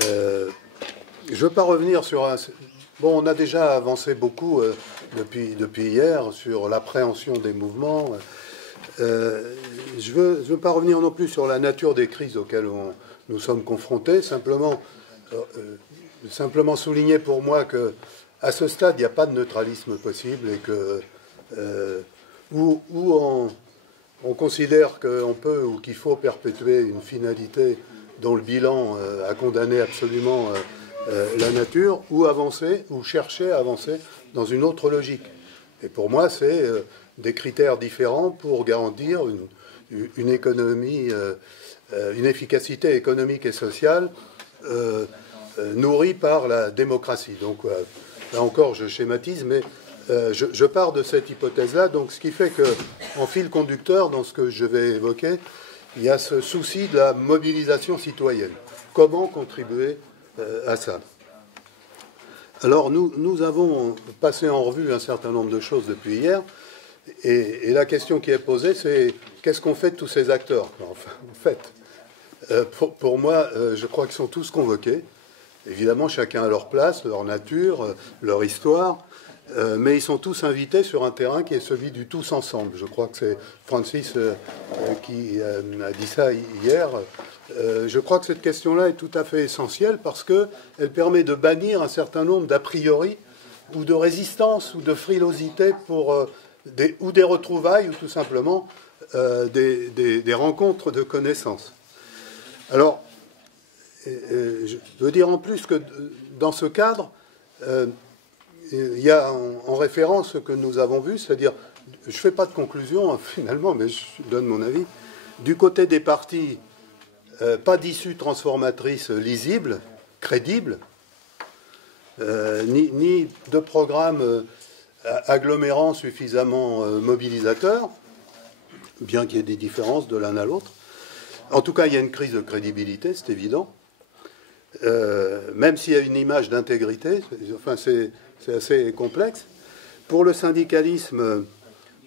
Je ne veux pas revenir sur un... Bon, on a déjà avancé beaucoup depuis hier sur l'appréhension des mouvements. Je veux pas revenir non plus sur la nature des crises auxquelles nous sommes confrontés. Simplement souligner pour moi qu'à ce stade, il n'y a pas de neutralisme possible et que où on considère qu'on peut ou qu'il faut perpétuer une finalité dont le bilan a condamné absolument la nature, ou avancer, ou chercher à avancer dans une autre logique. Et pour moi, c'est des critères différents pour garantir une économie, une efficacité économique et sociale nourrie par la démocratie. Donc là encore, je schématise, mais je pars de cette hypothèse-là. Donc, ce qui fait qu'en fil conducteur, dans ce que je vais évoquer, il y a ce souci de la mobilisation citoyenne. Comment contribuer à ça? Alors, nous avons passé en revue un certain nombre de choses depuis hier, et la question qui est posée, c'est qu'est-ce qu'on fait de tous ces acteurs? Enfin, en fait, pour moi, je crois qu'ils sont tous convoqués. Évidemment, chacun à leur place, leur nature, leur histoire, mais ils sont tous invités sur un terrain qui est celui du tous ensemble. Je crois que c'est Francis qui a dit ça hier. Je crois que cette question-là est tout à fait essentielle parce qu'elle permet de bannir un certain nombre d'a priori ou de résistance ou de frilosité pour ou des retrouvailles ou tout simplement des rencontres de connaissances. Alors, je veux dire en plus que dans ce cadre, il y a en référence ce que nous avons vu, c'est-à-dire, je ne fais pas de conclusion finalement, mais je donne mon avis, du côté des partis, pas d'issue transformatrice lisible, crédible, ni de programme agglomérant suffisamment mobilisateur, bien qu'il y ait des différences de l'un à l'autre. En tout cas, il y a une crise de crédibilité, c'est évident. Même s'il y a une image d'intégrité, enfin, c'est assez complexe. Pour le syndicalisme,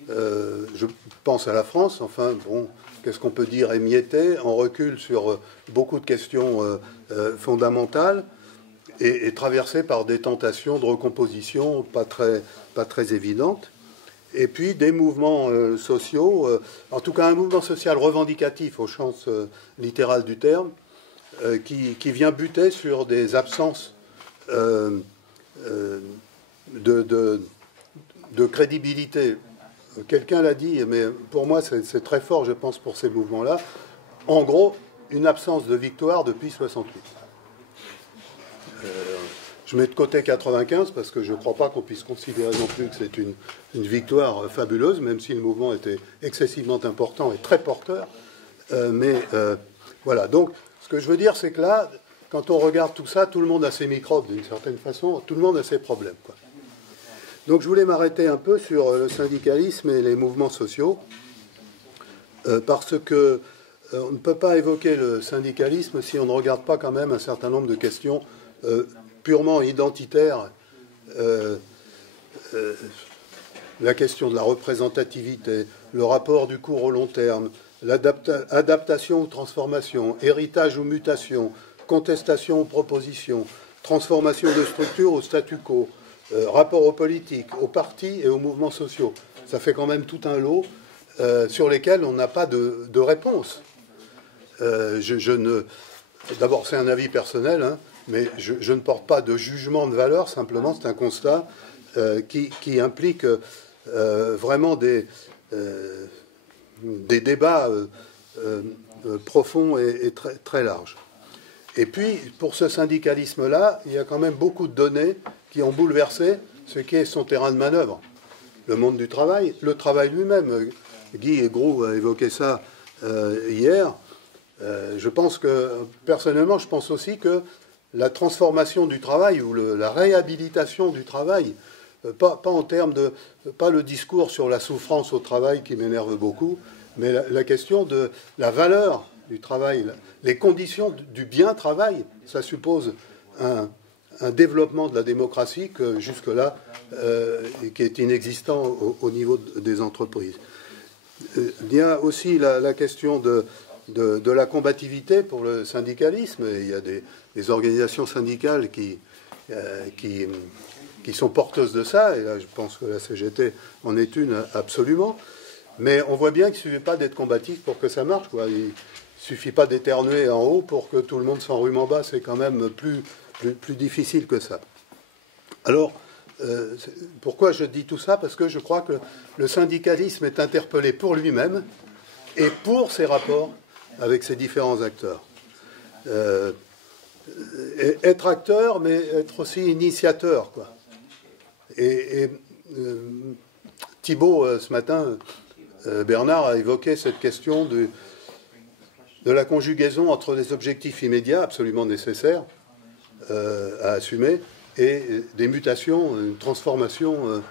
je pense à la France, enfin, bon, qu'est-ce qu'on peut dire, émietté, en recul sur beaucoup de questions fondamentales et traversé par des tentations de recomposition pas très évidentes. Et puis des mouvements sociaux, en tout cas un mouvement social revendicatif au sens littéral du terme, qui vient buter sur des absences de crédibilité. Quelqu'un l'a dit, mais pour moi c'est très fort, je pense, pour ces mouvements-là. En gros, une absence de victoire depuis 68. Je mets de côté 95 parce que je ne crois pas qu'on puisse considérer non plus que c'est une victoire fabuleuse, même si le mouvement était excessivement important et très porteur. Voilà, donc ce que je veux dire, c'est que là, quand on regarde tout ça, tout le monde a ses microbes d'une certaine façon, tout le monde a ses problèmes, quoi. Donc je voulais m'arrêter un peu sur le syndicalisme et les mouvements sociaux, parce que on ne peut pas évoquer le syndicalisme si on ne regarde pas quand même un certain nombre de questions purement identitaires. La question de la représentativité, le rapport du court au long terme, l'adaptation ou transformation, héritage ou mutation, contestation ou proposition, transformation de structure au statu quo, rapport aux politiques, aux partis et aux mouvements sociaux. Ça fait quand même tout un lot sur lesquels on n'a pas de réponse. D'abord, c'est un avis personnel, hein, mais je ne porte pas de jugement de valeur, simplement c'est un constat qui implique vraiment des débats profonds et très, très larges. Et puis, pour ce syndicalisme-là, il y a quand même beaucoup de données qui ont bouleversé ce qui est son terrain de manœuvre. Le monde du travail, le travail lui-même. Guy et Grou a évoqué ça hier. Je pense que, personnellement, je pense aussi que la transformation du travail ou la réhabilitation du travail, pas en termes de... pas le discours sur la souffrance au travail qui m'énerve beaucoup, mais la question de la valeur du travail, les conditions du bien travail, ça suppose un développement de la démocratie que jusque-là, qui est inexistant au niveau des entreprises. Il y a aussi la question de la combativité pour le syndicalisme. Et il y a des organisations syndicales qui sont porteuses de ça, et là je pense que la CGT en est une absolument, mais on voit bien qu'il ne suffit pas d'être combatif pour que ça marche, quoi. Il ne suffit pas d'éternuer en haut pour que tout le monde s'enrhume en bas, c'est quand même plus difficile que ça. Alors, pourquoi je dis tout ça? Parce que je crois que le syndicalisme est interpellé pour lui-même et pour ses rapports avec ses différents acteurs. Être acteur, mais être aussi initiateur, quoi. Et Thibault, ce matin, Bernard a évoqué cette question de la conjugaison entre des objectifs immédiats, absolument nécessaires à assumer, et des mutations, une transformation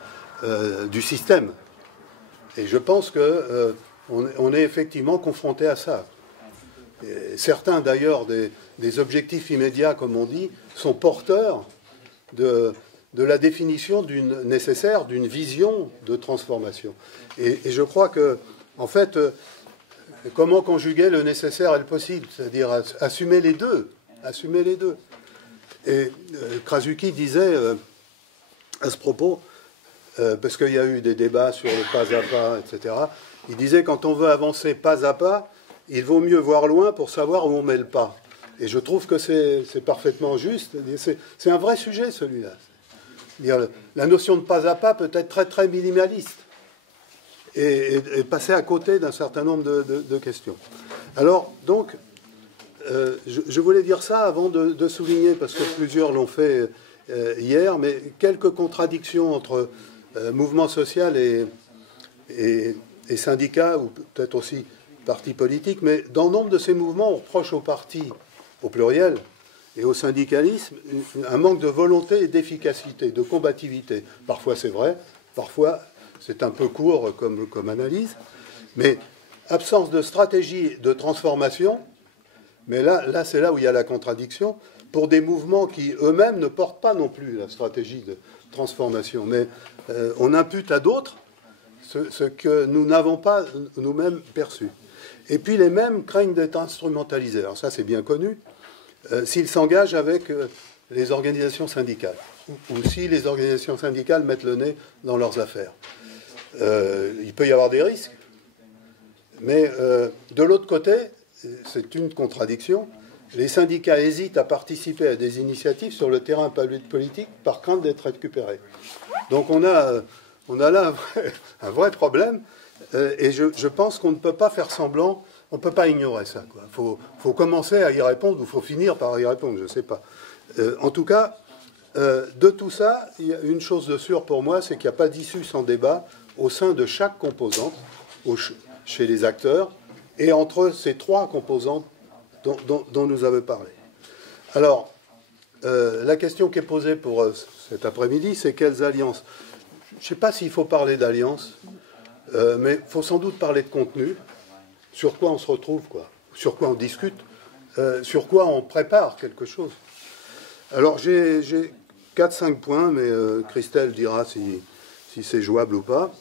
du système. Et je pense qu'on est effectivement confronté à ça. Et certains, d'ailleurs, des objectifs immédiats, comme on dit, sont porteurs de la définition nécessaire d'une vision de transformation. Et je crois que, en fait, comment conjuguer le nécessaire et le possible, c'est-à-dire assumer les deux, assumer les deux. Et Krasuki disait à ce propos, parce qu'il y a eu des débats sur le pas à pas, etc., il disait quand on veut avancer pas à pas, il vaut mieux voir loin pour savoir où on met le pas. Et je trouve que c'est parfaitement juste. C'est un vrai sujet, celui-là. La notion de pas à pas peut être très, très minimaliste et passer à côté d'un certain nombre de questions. Alors, donc, je voulais dire ça avant de souligner, parce que plusieurs l'ont fait hier, mais quelques contradictions entre mouvement social et syndicats, ou peut-être aussi partis politiques, mais dans nombre de ces mouvements, on reproche aux partis, au pluriel, et au syndicalisme, un manque de volonté et d'efficacité, de combativité. Parfois c'est vrai, parfois c'est un peu court comme analyse, mais absence de stratégie de transformation, mais là c'est là où il y a la contradiction, pour des mouvements qui eux-mêmes ne portent pas non plus la stratégie de transformation, mais on impute à d'autres ce que nous n'avons pas nous-mêmes perçu. Et puis les mêmes craignent d'être instrumentalisés. Alors ça, c'est bien connu. S'ils s'engagent avec les organisations syndicales, ou si les organisations syndicales mettent le nez dans leurs affaires. Il peut y avoir des risques. Mais de l'autre côté, c'est une contradiction, les syndicats hésitent à participer à des initiatives sur le terrain politique par crainte d'être récupérés. Donc on a là un vrai problème. Et je pense qu'on ne peut pas faire semblant, on ne peut pas ignorer ça. Il faut commencer à y répondre, ou il faut finir par y répondre, je ne sais pas. En tout cas, de tout ça, il y a une chose de sûre pour moi, c'est qu'il n'y a pas d'issue sans débat au sein de chaque composante, chez les acteurs, et entre ces trois composantes dont nous avons parlé. Alors, la question qui est posée pour cet après-midi, c'est quelles alliances? Je ne sais pas s'il faut parler d'alliances. Mais il faut sans doute parler de contenu, sur quoi on se retrouve, quoi, sur quoi on discute, sur quoi on prépare quelque chose. Alors j'ai 4-5 points, mais Christelle dira si c'est jouable ou pas.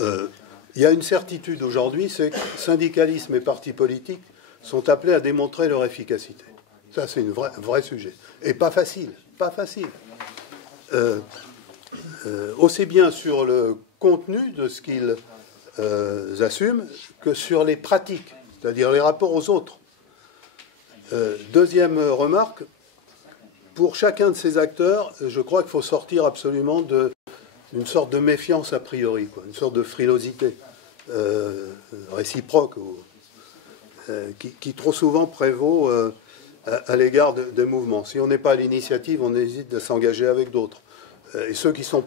Il y a une certitude aujourd'hui, c'est que syndicalisme et partis politiques sont appelés à démontrer leur efficacité. Ça, c'est un vrai sujet. Et pas facile, pas facile. Aussi bien sur le contenu de ce qu'ils assument que sur les pratiques, c'est-à-dire les rapports aux autres. Deuxième remarque, pour chacun de ces acteurs, je crois qu'il faut sortir absolument d'une sorte de méfiance a priori, quoi, une sorte de frilosité réciproque qui trop souvent prévaut à l'égard des mouvements. Si on n'est pas à l'initiative, on hésite à s'engager avec d'autres. Et ceux qui sont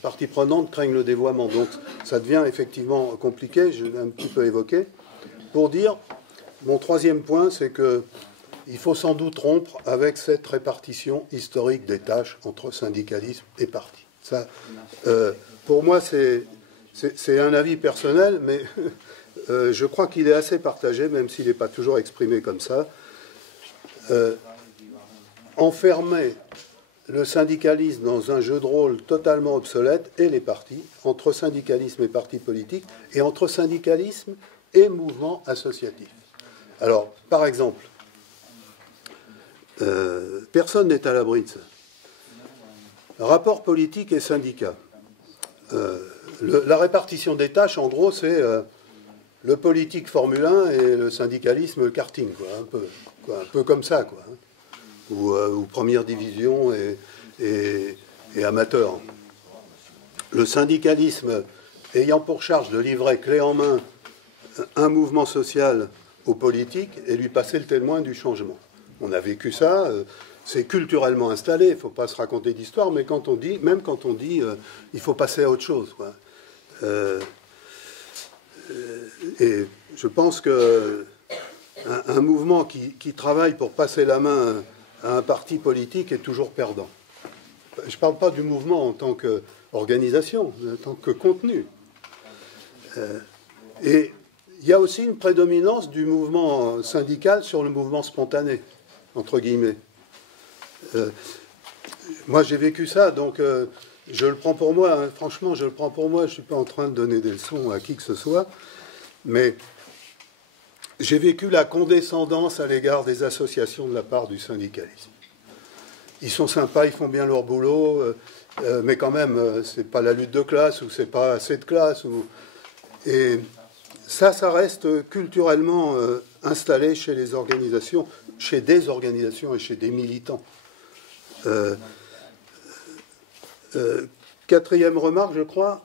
partie prenante craignent le dévoiement. Donc ça devient effectivement compliqué, je l'ai un petit peu évoqué. Pour dire, mon troisième point, c'est qu'il faut sans doute rompre avec cette répartition historique des tâches entre syndicalisme et parti. Ça, pour moi, c'est un avis personnel, mais je crois qu'il est assez partagé, même s'il n'est pas toujours exprimé comme ça. Enfermer le syndicalisme dans un jeu de rôle totalement obsolète, et les partis, entre syndicalisme et partis politiques, et entre syndicalisme et mouvement associatif. Alors, par exemple, personne n'est à l'abri de ça. Rapport politique et syndicat. La répartition des tâches, en gros, c'est le politique Formule 1 et le syndicalisme le karting, quoi, un peu comme ça, quoi, hein. Ou première division et amateur. Le syndicalisme ayant pour charge de livrer clé en main un mouvement social aux politiques et lui passer le témoin du changement. On a vécu ça, c'est culturellement installé, il ne faut pas se raconter d'histoire, mais même quand on dit il faut passer à autre chose, quoi. Et je pense que un mouvement qui travaille pour passer la main à un parti politique est toujours perdant. Je ne parle pas du mouvement en tant qu'organisation, en tant que contenu. Et il y a aussi une prédominance du mouvement syndical sur le mouvement spontané, entre guillemets. Moi, j'ai vécu ça, donc je le prends pour moi, hein, franchement, je le prends pour moi, je ne suis pas en train de donner des leçons à qui que ce soit, mais j'ai vécu la condescendance à l'égard des associations de la part du syndicalisme. Ils sont sympas, ils font bien leur boulot, mais quand même, c'est pas la lutte de classe, ou c'est pas assez de classe. Et ça reste culturellement installé chez les organisations, chez des organisations et chez des militants. Quatrième remarque, je crois,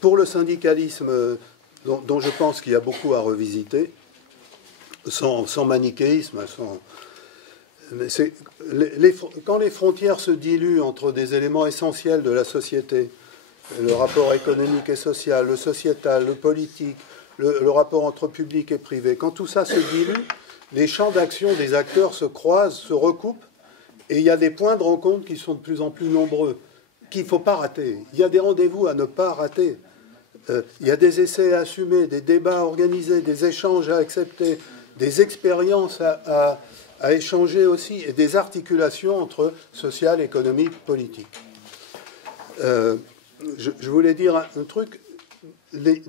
pour le syndicalisme, dont je pense qu'il y a beaucoup à revisiter, sans manichéisme, mais quand les frontières se diluent entre des éléments essentiels de la société, le rapport économique et social, le sociétal, le politique, le rapport entre public et privé, quand tout ça se dilue, les champs d'action des acteurs se croisent, se recoupent, et il y a des points de rencontre qui sont de plus en plus nombreux, qu'il ne faut pas rater. Il y a des rendez-vous à ne pas rater. Il y a des essais à assumer, des débats à organiser, des échanges à accepter, des expériences à échanger aussi, et des articulations entre social, économique, politique. Je voulais dire un truc.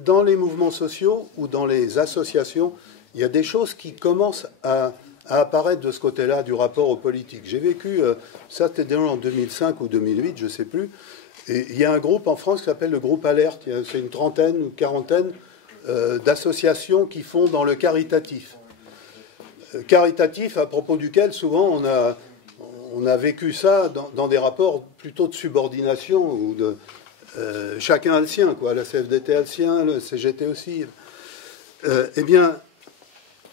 Dans les mouvements sociaux ou dans les associations, il y a des choses qui commencent à apparaître de ce côté-là du rapport aux politiques. J'ai vécu, ça c'était déjà en 2005 ou 2008, je ne sais plus, et il y a un groupe en France qui s'appelle le groupe Alerte. C'est une trentaine ou quarantaine d'associations qui font dans le caritatif. Caritatif à propos duquel souvent on a vécu ça dans des rapports plutôt de subordination ou de chacun a le sien, quoi. La CFDT a le sien, le CGT aussi. Eh bien,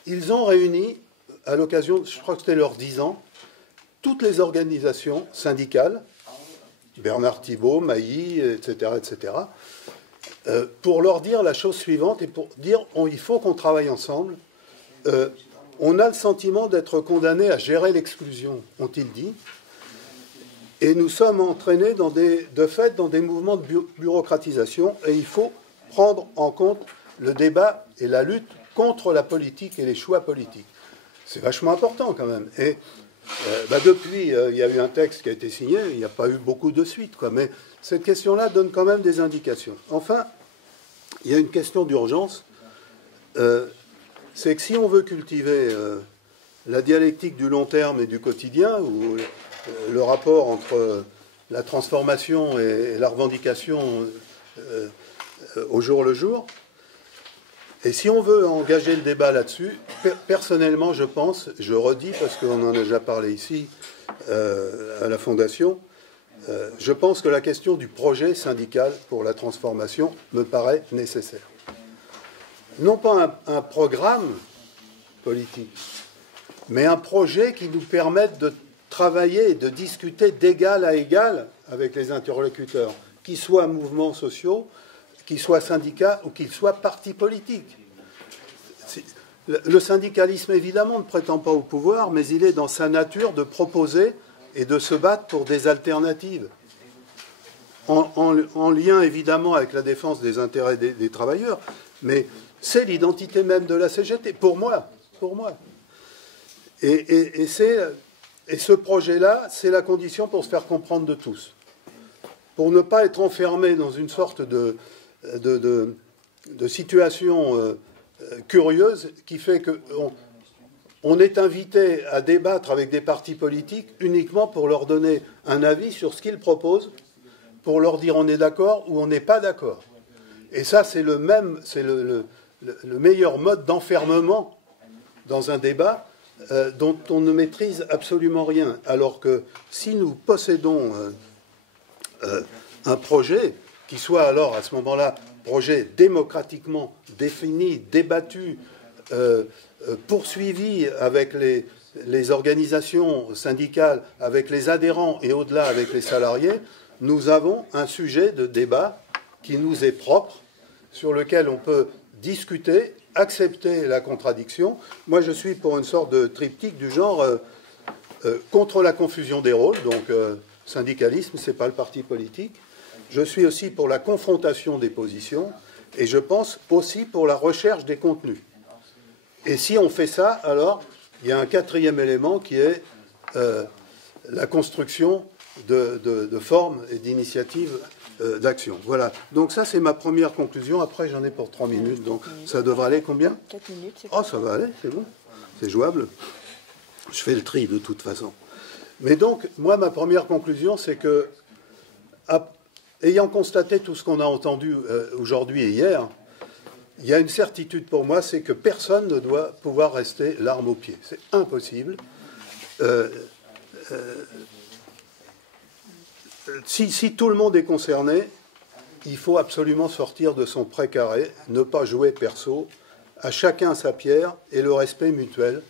ils ont réuni, à l'occasion, je crois que c'était leurs 10 ans, toutes les organisations syndicales, Bernard Thibault, Mailly, etc., pour leur dire la chose suivante et pour dire il faut qu'on travaille ensemble. On a le sentiment d'être condamnés à gérer l'exclusion, ont-ils dit. Et nous sommes entraînés de fait dans des mouvements de bureaucratisation et il faut prendre en compte le débat et la lutte contre la politique et les choix politiques. C'est vachement important quand même. Et depuis, il y a eu un texte qui a été signé, il n'y a pas eu beaucoup de suite, quoi. Mais cette question-là donne quand même des indications. Enfin, il y a une question d'urgence. C'est que si on veut cultiver la dialectique du long terme et du quotidien, ou le rapport entre la transformation et la revendication au jour le jour, et si on veut engager le débat là-dessus, personnellement, je pense, je redis, parce qu'on en a déjà parlé ici à la Fondation, je pense que la question du projet syndical pour la transformation me paraît nécessaire. Non pas un programme politique, mais un projet qui nous permette de travailler et de discuter d'égal à égal avec les interlocuteurs, qu'ils soient mouvements sociaux, qu'ils soient syndicats ou qu'ils soient partis politiques. Le syndicalisme, évidemment, ne prétend pas au pouvoir, mais il est dans sa nature de proposer et de se battre pour des alternatives. En lien, évidemment, avec la défense des intérêts des travailleurs, mais c'est l'identité même de la CGT, pour moi. Et ce projet-là, c'est la condition pour se faire comprendre de tous. Pour ne pas être enfermé dans une sorte de situation curieuse qui fait qu'on est invité à débattre avec des partis politiques uniquement pour leur donner un avis sur ce qu'ils proposent, pour leur dire on est d'accord ou on n'est pas d'accord. Et ça, c'est le meilleur mode d'enfermement dans un débat dont on ne maîtrise absolument rien. Alors que si nous possédons un projet qui soit alors à ce moment-là projet démocratiquement défini, débattu, poursuivi avec les organisations syndicales, avec les adhérents et au-delà avec les salariés, nous avons un sujet de débat qui nous est propre, sur lequel on peut discuter, accepter la contradiction. Moi, je suis pour une sorte de triptyque du genre contre la confusion des rôles, donc syndicalisme, ce n'est pas le parti politique. Je suis aussi pour la confrontation des positions et je pense aussi pour la recherche des contenus. Et si on fait ça, alors il y a un quatrième élément qui est la construction de formes et d'initiatives d'action. Voilà. Donc ça, c'est ma première conclusion. Après, j'en ai pour 3 minutes. Donc ça devrait aller combien? 4 minutes. Oh, ça va aller, c'est bon. C'est jouable. Je fais le tri de toute façon. Mais donc, moi, ma première conclusion, c'est que, ayant constaté tout ce qu'on a entendu aujourd'hui et hier, il y a une certitude pour moi, c'est que personne ne doit pouvoir rester l'arme au pied. C'est impossible. Si tout le monde est concerné, il faut absolument sortir de son précaré, ne pas jouer perso, à chacun sa pierre et le respect mutuel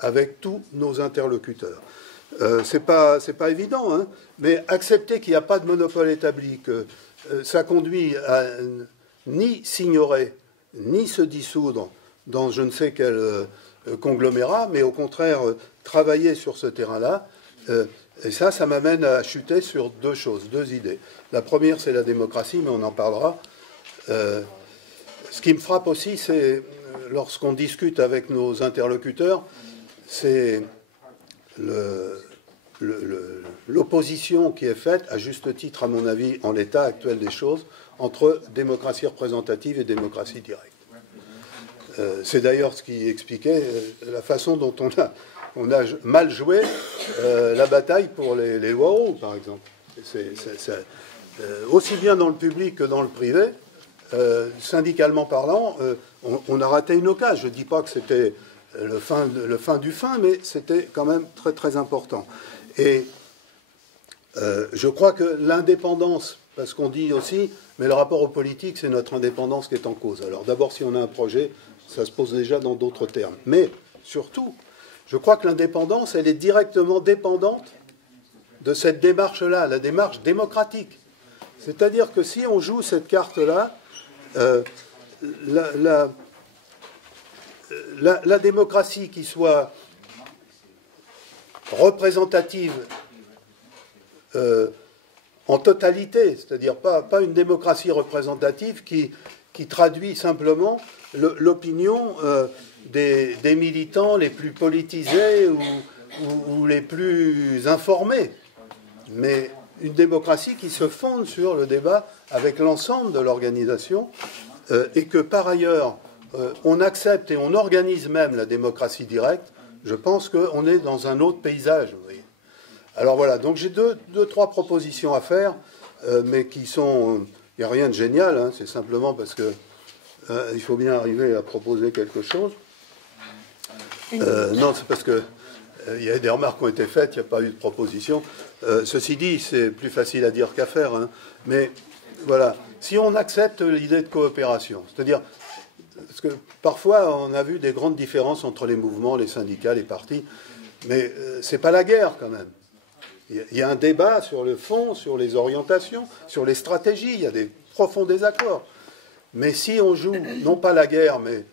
avec tous nos interlocuteurs. C'est pas évident, hein, mais accepter qu'il n'y a pas de monopole établi, que ça conduit à ni s'ignorer, ni se dissoudre dans je ne sais quel conglomérat, mais au contraire travailler sur ce terrain-là. Et ça m'amène à chuter sur 2 choses, 2 idées. La première, c'est la démocratie, mais on en parlera. Ce qui me frappe aussi, c'est lorsqu'on discute avec nos interlocuteurs, c'est l'opposition qui est faite, à juste titre, à mon avis, en l'état actuel des choses, entre démocratie représentative et démocratie directe. C'est d'ailleurs ce qui expliquait la façon dont on a mal joué la bataille pour les lois Auroux, par exemple. Aussi bien dans le public que dans le privé, syndicalement parlant, on a raté une occasion. Je ne dis pas que c'était le fin du fin, mais c'était quand même très très important. Et je crois que l'indépendance, parce qu'on dit aussi, mais le rapport aux politiques, c'est notre indépendance qui est en cause. Alors d'abord, si on a un projet, ça se pose déjà dans d'autres termes. Mais surtout, je crois que l'indépendance, elle est directement dépendante de cette démarche-là, la démarche démocratique. C'est-à-dire que si on joue cette carte-là, la démocratie qui soit représentative en totalité, c'est-à-dire pas une démocratie représentative qui traduit simplement l'opinion des militants les plus politisés ou les plus informés, mais une démocratie qui se fonde sur le débat avec l'ensemble de l'organisation et que par ailleurs on accepte et on organise même la démocratie directe. Je pense qu'on est dans un autre paysage. Vous voyez. Alors voilà, donc j'ai deux, trois propositions à faire, mais qui sont... Il n'y a rien de génial, hein, c'est simplement parce que il faut bien arriver à proposer quelque chose. Non, c'est parce que il y a des remarques qui ont été faites, il n'y a pas eu de proposition. Ceci dit, c'est plus facile à dire qu'à faire. Hein, mais voilà, si on accepte l'idée de coopération, c'est-à-dire... Parce que parfois, on a vu des grandes différences entre les mouvements, les syndicats, les partis, mais ce n'est pas la guerre quand même. Il y a un débat sur le fond, sur les orientations, sur les stratégies, il y a des profonds désaccords. Mais si on joue, non pas la guerre, mais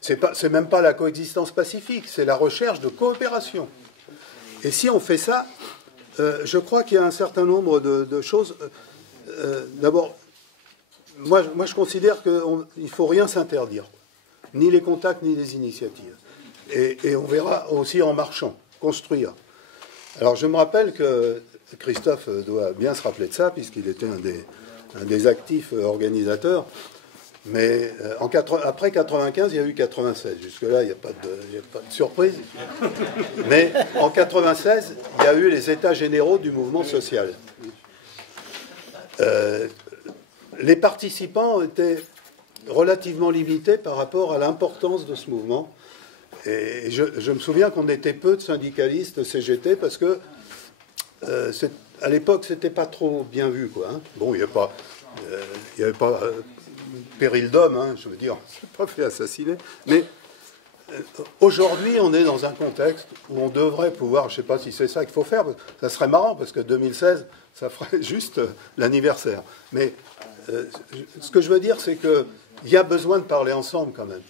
c'est même pas la coexistence pacifique, c'est la recherche de coopération. Et si on fait ça, je crois qu'il y a un certain nombre de choses. D'abord, moi, je considère qu'il ne faut rien s'interdire, ni les contacts, ni les initiatives. Et on verra aussi en marchant, construire. Alors, je me rappelle que Christophe doit bien se rappeler de ça, puisqu'il était un des actifs organisateurs. Mais après 95, il y a eu 96. Jusque-là, il n'y a pas de surprise. Mais en 96, il y a eu les États généraux du mouvement social. Les participants étaient relativement limités par rapport à l'importance de ce mouvement. Et je me souviens qu'on était peu de syndicalistes CGT parce que à l'époque, c'était pas trop bien vu, quoi. Hein. Bon, il n'y avait pas péril d'homme, hein, je veux dire, je ne suis pas fait assassiner. Mais aujourd'hui, on est dans un contexte où on devrait pouvoir, je ne sais pas si c'est ça qu'il faut faire, ça serait marrant parce que 2016, ça ferait juste l'anniversaire. Mais ce que je veux dire, c'est qu'il y a besoin de parler ensemble quand même.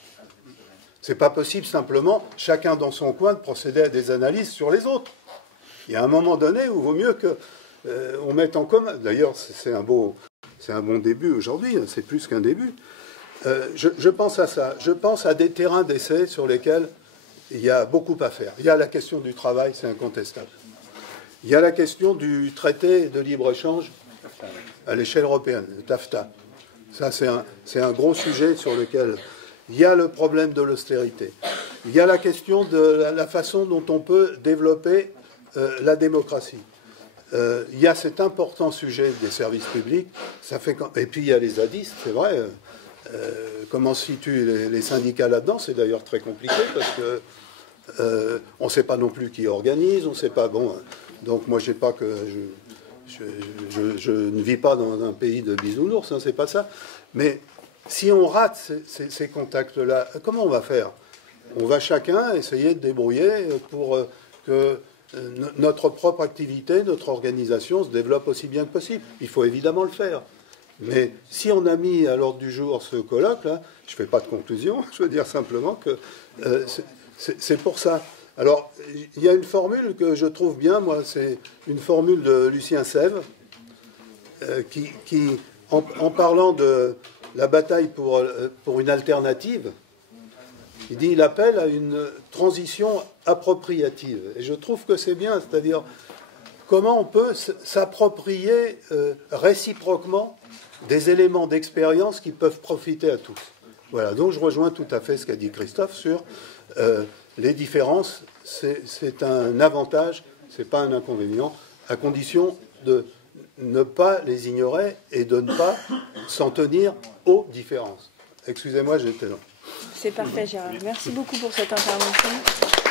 C'est pas possible simplement, chacun dans son coin, de procéder à des analyses sur les autres. Il y a un moment donné où il vaut mieux qu'on mette en commun. D'ailleurs, c'est un bon début aujourd'hui, c'est plus qu'un début. Je pense à ça. Je pense à des terrains d'essai sur lesquels il y a beaucoup à faire. Il y a la question du travail, c'est incontestable. Il y a la question du traité de libre-échange à l'échelle européenne, le TAFTA. Ça, c'est un gros sujet sur lequel il y a le problème de l'austérité. Il y a la question de la façon dont on peut développer la démocratie. Il y a cet important sujet des services publics. Et puis il y a les zadistes, c'est vrai. Comment se situent les syndicats là-dedans? C'est d'ailleurs très compliqué parce que on ne sait pas non plus qui organise, on ne sait pas. Bon, donc moi je ne vis pas dans un pays de bisounours, hein, c'est pas ça. Mais si on rate ces contacts-là, comment on va faire? On va chacun essayer de débrouiller pour que notre propre activité, notre organisation se développe aussi bien que possible. Il faut évidemment le faire. Mais si on a mis à l'ordre du jour ce colloque-là, je ne fais pas de conclusion, je veux dire simplement que c'est pour ça. Alors, il y a une formule que je trouve bien, moi, c'est une formule de Lucien Sèvres, qui en parlant de la bataille pour une alternative, il appelle à une transition appropriative. Et je trouve que c'est bien, c'est-à-dire comment on peut s'approprier réciproquement des éléments d'expérience qui peuvent profiter à tous. Voilà, donc je rejoins tout à fait ce qu'a dit Christophe sur les différences. C'est un avantage, c'est pas un inconvénient, à condition de ne pas les ignorer et de ne pas s'en tenir aux différences. Excusez-moi, j'étais long. C'est parfait, Gérard. Merci beaucoup pour cette intervention.